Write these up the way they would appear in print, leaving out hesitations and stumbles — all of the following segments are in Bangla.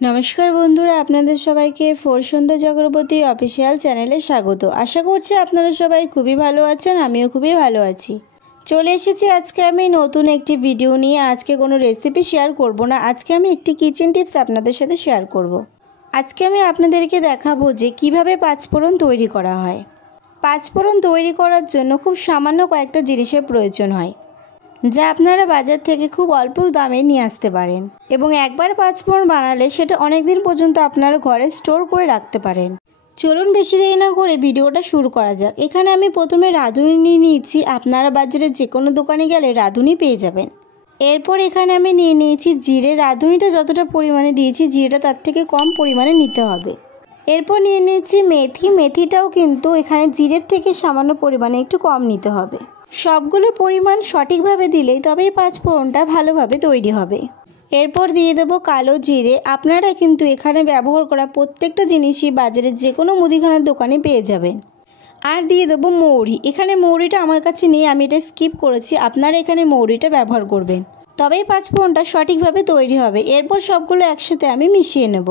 नमस्कार बंधुरा आपनादेर सबाइके फोर सन्ध्या चक्रवर्ती अफिशियल चैनेले स्वागत। आशा करछि आपनारा सबाई खूबই भालो आछेन, आमिও खूबই भालो आछि। चले एसेछि आजके आमि नतुन एकटी भिडियो निये। आजके कोनो रेसिपि शेयर करब ना, आजके आमि एकटी किचेन टिप्स आपनादेर साथे शेयर करब। आजके आमि आपनादेरके देखाबो जे किभाबे पाँचफोड़न तैरी करा हय। पाँचफोड़न तैरी करार जोन्नो खूब सामान्य कयेकटा जिनिसेर प्रयोजन हय, যা আপনারা বাজার থেকে খুব অল্প দামে নিয়ে আসতে পারেন এবং একবার পাঁচফোড়ন বানালে সেটা অনেক দিন পর্যন্ত আপনারা ঘরে স্টোর করে রাখতে পারেন। চলুন বেশি দেরি না করে ভিডিওটা শুরু করা যাক। এখানে আমি প্রথমে রাঁধুনি নিয়ে নিয়েছি। আপনারা বাজারে যে কোনো দোকানে গেলে রাঁধুনি পেয়ে যাবেন। এরপর এখানে আমি নিয়ে নিয়েছি জিরে। রাঁধুনিটা যতটা পরিমাণে দিয়েছি জিরেটা তার থেকে কম পরিমাণে নিতে হবে। এরপর নিয়ে নিয়েছি মেথি। মেথিটাও কিন্তু এখানে জিরের থেকে সামান্য পরিমাণে একটু কম নিতে হবে। সবগুলো পরিমাণ সঠিকভাবে দিলেই তবেই পাঁচফোড়নটা ভালোভাবে তৈরি হবে। এরপর দিয়ে দেব কালো জিরে। আপনারা কিন্তু এখানে ব্যবহার করা প্রত্যেকটা জিনিসই বাজারে যে কোনো মুদিখানার দোকানে পেয়ে যাবেন। আর দিয়ে দেব মৌরি। এখানে মৌরিটা আমার কাছে নেই, আমি এটা স্কিপ করেছি। আপনারা এখানে মৌরিটা ব্যবহার করবেন, তবেই পাঁচফোড়নটা সঠিকভাবে তৈরি হবে। এরপর সবগুলো একসাথে আমি মিশিয়ে নেব।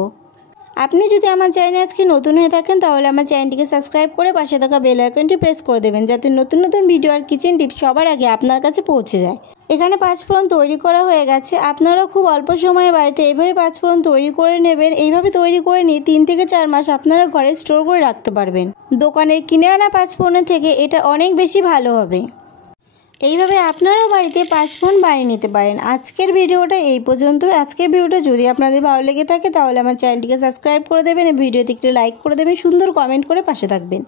আপনি যদি আমার চ্যানেলে আজকে নতুন হয়ে থাকেন তাহলে আমার চ্যানেলটিকে সাবস্ক্রাইব করে পাশে থাকা বেল আইকনটি প্রেস করে দেবেন, যাতে নতুন নতুন ভিডিও আর কিচেন টিপস সবার আগে আপনার কাছে পৌঁছে যায়। এখানে পাঁচফোড়ন তৈরি করা হয়ে গেছে। আপনারাও খুব অল্প সময়ে বাড়িতে এইভাবে পাঁচফোড়ন তৈরি করে নেবেন। এইভাবে তৈরি করে নিয়ে 3 থেকে 4 মাস আপনারা ঘরে স্টোর করে রাখতে পারবেন। দোকানের কিনে আনা পাঁচফোড়নের থেকে এটা অনেক বেশি ভালো হবে। এইভাবে আপনারাও বাড়িতে পাঁচফোড়ন বানিয়ে নিতে পারেন। আজকের ভিডিওটা এই পর্যন্ত। আজকের ভিডিওটা যদি আপনাদের ভালো লেগে থাকে তাহলে আমার চ্যানেলটিকে সাবস্ক্রাইব করে দেবেন, ভিডিওতে একটু লাইক করে দেবেন, সুন্দর কমেন্ট করে পাশে থাকবেন।